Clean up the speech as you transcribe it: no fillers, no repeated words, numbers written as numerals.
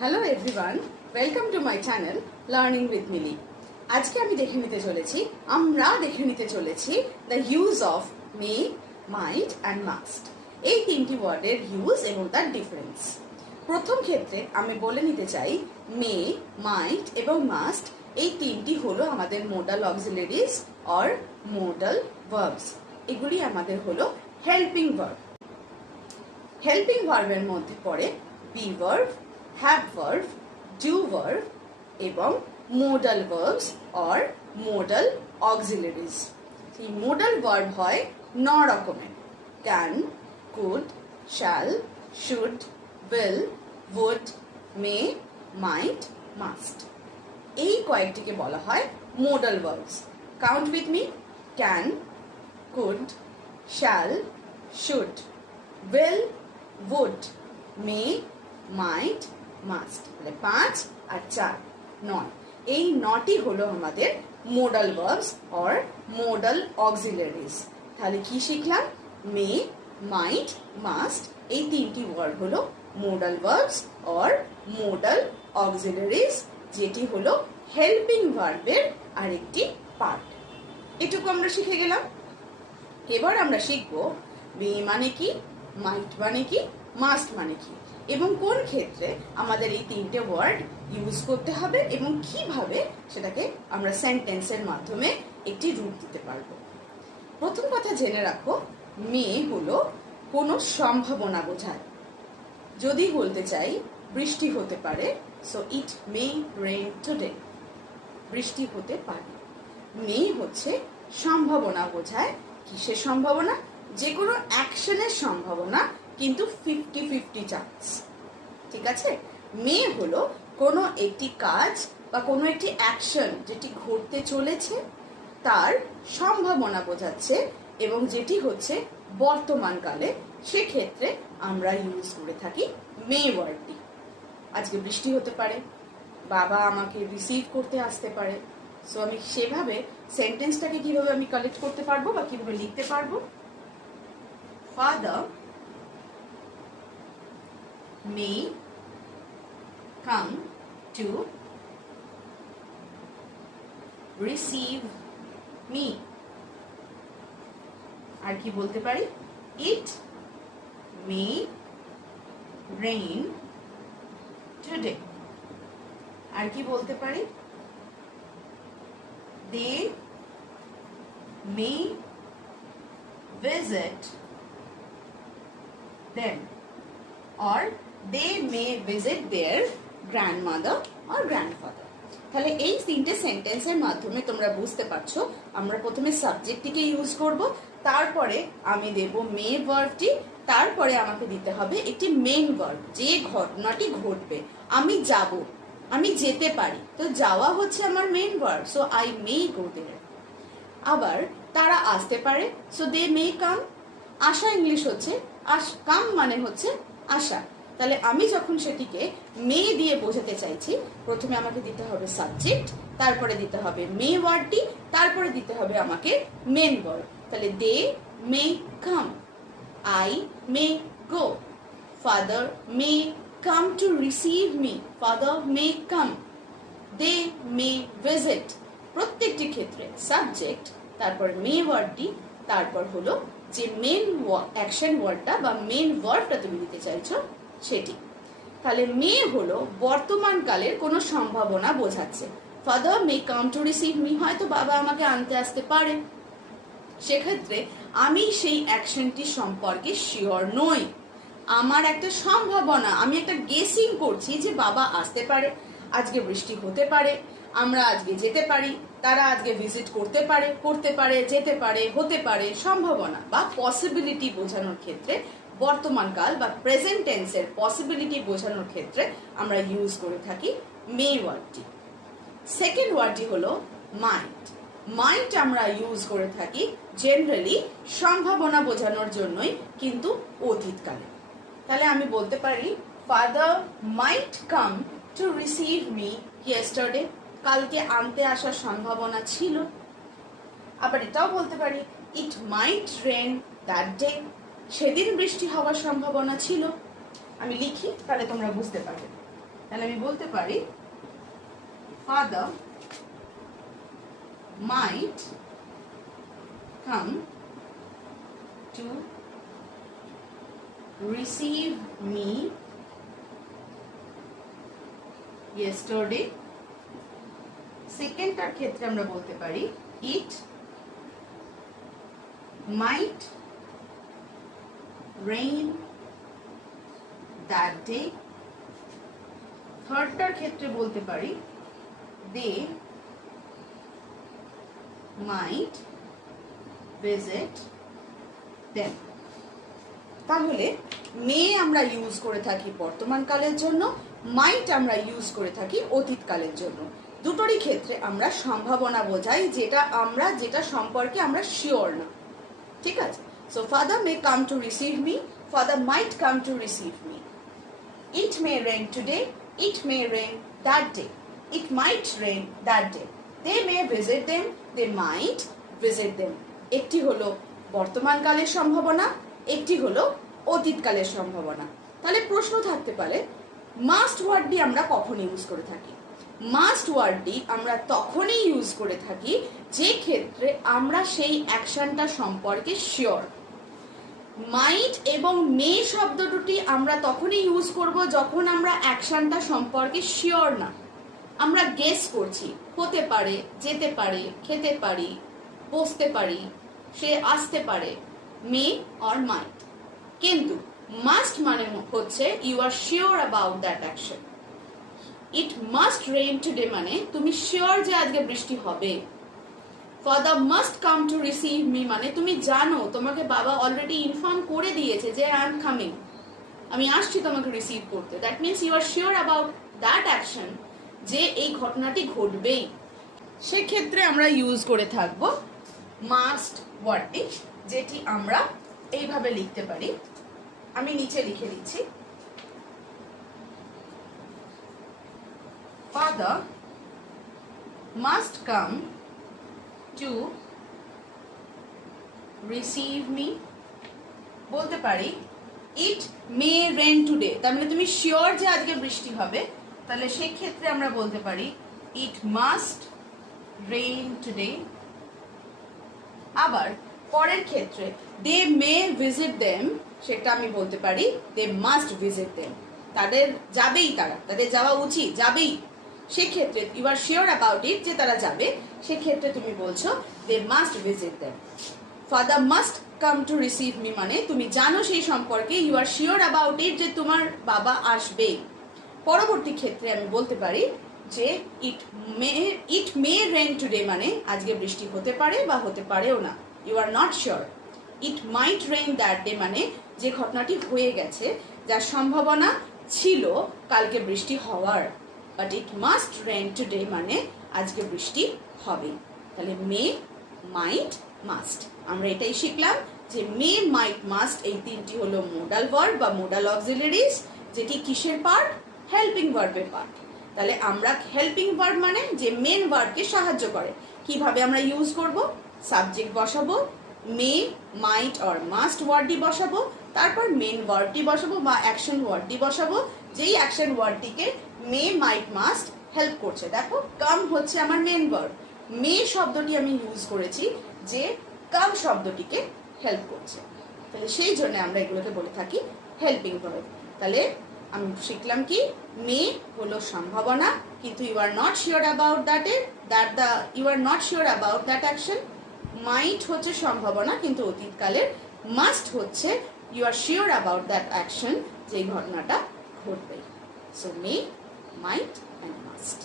Hello everyone, welcome to my channel learning with Mili. আজকে আমরা দেখে নিতে চলেছি the use of may, might and must. এই তিনটি ওয়ার্ডের ইউজ এবং তার ডিফারেন্স। প্রথম ক্ষেত্রে আমি বলে নিতে চাই মে, মাইট এবং মাস্ট এই তিনটি হলো আমাদের modal auxiliaries or modal verbs. এগুলি আমাদের হলো হেল্পিং ভার্ব। হেল্পিং ভার্বের মধ্যে পড়ে be verb, have verb, do verb এবং modal verbs or modal auxiliaries। এই modal verb হয় 9 রকমের: can, could, shall, should, will, would, may, might, must। এই কয়েকটিকে বলা হয় modal verbs। Count with me: can, could, shall, should, will, would, may, might, must. তাহলে 5 আর 4 9। এই 9টি হলো আমাদের modal verbs or modal auxiliaries. তাহলে কি শিখলাম? মে, মাইট, মাস্ট এই তিনটি ওয়ার্ড হলো modal verbs or modal auxiliaries, যেটি হলো হেল্পিং ভার্বের আরেকটি পার্ট। এটুকু আমরা শিখে গেলাম। এবার আমরা শিখব মে মানে কি, মাইট মানে কি, মাস্ট মানে কি এবং কোন ক্ষেত্রে আমাদের এই তিনটে ওয়ার্ড ইউজ করতে হবে এবং কিভাবে সেটাকে আমরা সেন্টেন্সের মাধ্যমে একটি রূপ দিতে পারবো। প্রথম কথা জেনে রাখো, মে হলো কোনো সম্ভাবনা বোঝায়। যদি বলতে চাই বৃষ্টি হতে পারে, so it may rain today, বৃষ্টি হতে পারে। মে হচ্ছে সম্ভাবনা বোঝায়। কিসের সম্ভাবনা? যে কোনো অ্যাকশনের সম্ভাবনা, কিন্তু 50-50 চান্স। ঠিক আছে? মে হলো কোনো একটি কাজ বা কোনো একটি অ্যাকশন যেটি ঘটতে চলেছে তার সম্ভাবনা বোঝাচ্ছে এবং যেটি হচ্ছে বর্তমানকালে, সেক্ষেত্রে আমরা ইউজ করে থাকি মে ওয়ার্ডটি। আজকে বৃষ্টি হতে পারে, বাবা আমাকে রিসিভ করতে আসতে পারে। সো আমি সেভাবে সেন্টেন্সটাকে কিভাবে আমি কালেক্ট করতে পারবো বা কিভাবে লিখতে পারবো? Father may come to receive me। আর কি বলতে পারি? It may rain today। আর কি বলতে পারি? They may visit them or they may visit their grandmother or grandfather। তাহলে এই তিনটে সেন্টেন্সের মাধ্যমে তোমরা বুঝতে পারছো আমরা প্রথমে সাবজেক্টটিকে ইউজ করব, তারপরে আমি দেব মে ভার্বটি, তারপরে আমাকে দিতে হবে একটি মেন ভার্ব। যে ঘটনাটি ঘটবে, আমি যাব, আমি যেতে পারি, তো যাওয়া হচ্ছে আমার main verb, so I may go there. আবার তারা আসতে পারে, সো দে মে কাম। আসা ইংলিশ হচ্ছে কাম মানে হচ্ছে আসা। তাহলে আমি যখন সেটিকে মে দিয়ে বোঝাতে চাইছি, প্রথমে আমাকে দিতে হবে সাবজেক্ট, তারপরে দিতে হবে মে ওয়ার্ডটি, তারপরে দিতে হবে আমাকে মেন ভার্ব। তাহলে they may come, I may go, father may come to receive me, father may come, they may visit. প্রত্যেকটি ক্ষেত্রে সাবজেক্ট, তারপর মে ওয়ার্ডটি, তারপর হলো যে মেন অ্যাকশন ওয়ার্ডটা বা মেন ভার্বটা তুমি দিতে চাইছো সেটি। তাহলে মে হলো বর্তমান কালের কোনো সম্ভাবনা বোঝাচ্ছে। Father may come to receive me, হয়তো বাবা আমাকে আনতে আসতে পারে। সেক্ষেত্রে আমি সেই অ্যাকশনটি সম্পর্কে শিওর নই, আমার একটা সম্ভাবনা, আমি একটা গেসিং করছি যে বাবা আসতে পারে, আজকে বৃষ্টি হতে পারে, আমরা আজকে যেতে পারি, তারা আজকে ভিজিট করতে পারে, যেতে পারে, হতে পারে। সম্ভাবনা বা পসিবিলিটি বোঝানোর ক্ষেত্রে বর্তমানকাল বা প্রেজেন্ট টেন্সের পসিবিলিটি বোঝানোর ক্ষেত্রে আমরা ইউজ করে থাকি মে ওয়ার্ডটি। সেকেন্ড ওয়ার্ডটি হলো মাইট। মাইট আমরা ইউজ করে থাকি জেনারেলি সম্ভাবনা বোঝানোর জন্যই, কিন্তু অতীতকালে। তাহলে আমি বলতে পারি father might come to receive me yesterday, কালকে আনতে আসার সম্ভাবনা ছিল। আবার এটাও বলতে পারি it might rain that day, সেদিন বৃষ্টি হওয়ার সম্ভাবনা ছিল। আমি লিখি, তাহলে তোমরা বুঝতে পারবে। তাহলে আমি বলতে পারি father might come to receive me yesterday. সেকেন্ডটার ক্ষেত্রে আমরা বলতে পারি it might rain that day. থার্ডটার ক্ষেত্রে বলতে পারি they might visit them. তাহলে মে আমরা ইউজ করে থাকি বর্তমান কালের জন্য, মাইট আমরা ইউজ করে থাকি অতীতকালের জন্য। দুটোরই ক্ষেত্রে আমরা সম্ভাবনা বোঝাই, যেটা সম্পর্কে আমরা শিওর না। ঠিক আছে? So father may come to receive me, father might come to receive me. It may rain today, it may rain that day, it might rain that day. They may visit them, they might visit them. একটি হলো বর্তমানকালের সম্ভাবনা, একটি হলো অতীতকালের সম্ভাবনা। তাহলে প্রশ্ন থাকতে পারে মাস্ট ওয়ার্ডটি আমরা কখন ইউজ করে থাকি? মাস্ট ওয়ার্ডটি আমরা তখনই ইউজ করে থাকি যে ক্ষেত্রে আমরা সেই অ্যাকশনটা সম্পর্কে শিওর। মাইট এবং মে শব্দ দুটি আমরা তখনই ইউজ করব যখন আমরা অ্যাকশনটা সম্পর্কে শিওর না, আমরা গেস করছি। হতে পারে, যেতে পারে, খেতে পারি, বসতে পারি, সে আসতে পারে, মে অর মাইট। কিন্তু মাস্ট মানে হচ্ছে you are sure about that action. It must rain today মানে তুমি শিওর যে আজকে বৃষ্টি হবে। Father must come to receive me মানে তুমি জানো, তোমাকে বাবা অলরেডি ইনফর্ম করে দিয়েছে যে আই এম কামিং, আমি আসছি তোমাকে রিসিভ করতে। That means you are sure about that action, যে এই ঘটনাটি ঘটবেই। সেক্ষেত্রে আমরা ইউজ করে থাকবো মাস্ট ওয়ার্ডটি, যেটি আমরা এইভাবে লিখতে পারি। আমি নিচে লিখে দিচ্ছি, father must come to receive me. বলতে পারি ইট মে রেন টুডে, তার মানে তুমি শিওর যে আজকে বৃষ্টি হবে, তাহলে সেই ক্ষেত্রে আমরা বলতে পারি ইট মাস্ট রেইন টুডে। আবার পরের ক্ষেত্রে দে মে ভিজিট দেম, সেটা আমি বলতে পারি দে মাস্ট ভিজিট দেম। তাদের যাবেই, তাদের যাওয়া উচিত, যাবেই। সেক্ষেত্রে you are sure about it যে তারা যাবে, সেক্ষেত্রে তুমি বলছো they must visit them. Father must come to receive me মানে তুমি জানো সেই সম্পর্কে, you are sure about it যে তোমার বাবা আসবেই। পরবর্তী ক্ষেত্রে আমি বলতে পারি যে ইট মে রেইন টুডে মানে আজকে বৃষ্টি হতে পারে বা হতে পারেও না, you are not sure. It might rain that day মানে যে ঘটনাটি হয়ে গেছে, যার সম্ভাবনা ছিল কালকে বৃষ্টি হওয়ার। But it must rain today মানে আজকে বৃষ্টি হবে। তাহলে মে, মাইট, মাস্ট, আমরা এটাই শিখলাম যে মে, মাইট, মাস্ট এই তিনটি হলো মোডাল ভার্ব বা মোডাল অক্সিলারিজ, যেটি কিসের পার্ট? হেল্পিং ভার্বের পার্ট। তাহলে আমরা হেল্পিং ভার্ব মানে যে মেন ভার্বকে সাহায্য করে। কিভাবে আমরা ইউজ করব? সাবজেক্ট বসাবো, মে, মাইট অর মাস্ট ওয়ার্ডটি বসাবো, তারপর মেন ওয়ার্ডটি বসাবো বা অ্যাকশন ওয়ার্ডটি বসাবো, যেই অ্যাকশন ওয়ার্ডটিকে মে, মাইট, মাস্ট হেল্প করছে। দেখো কাম হচ্ছে আমার মেন ভার্ব, মে শব্দটি আমি ইউজ করেছি যে কাম শব্দটিকে হেল্প করছে। তাহলে সেই জন্য আমরা এগুলোকে বলে থাকি হেল্পিং ভার্ব। তাহলে আমি শিখলাম কি, মে হলো সম্ভাবনা, কিন্তু you are not sure about you are not sure about that action. Might হচ্ছে সম্ভাবনা কিন্তু অতীতকালের। মাস্ট হচ্ছে you are sure about that action, যে ঘটনাটা ঘটবে। So may, might and must.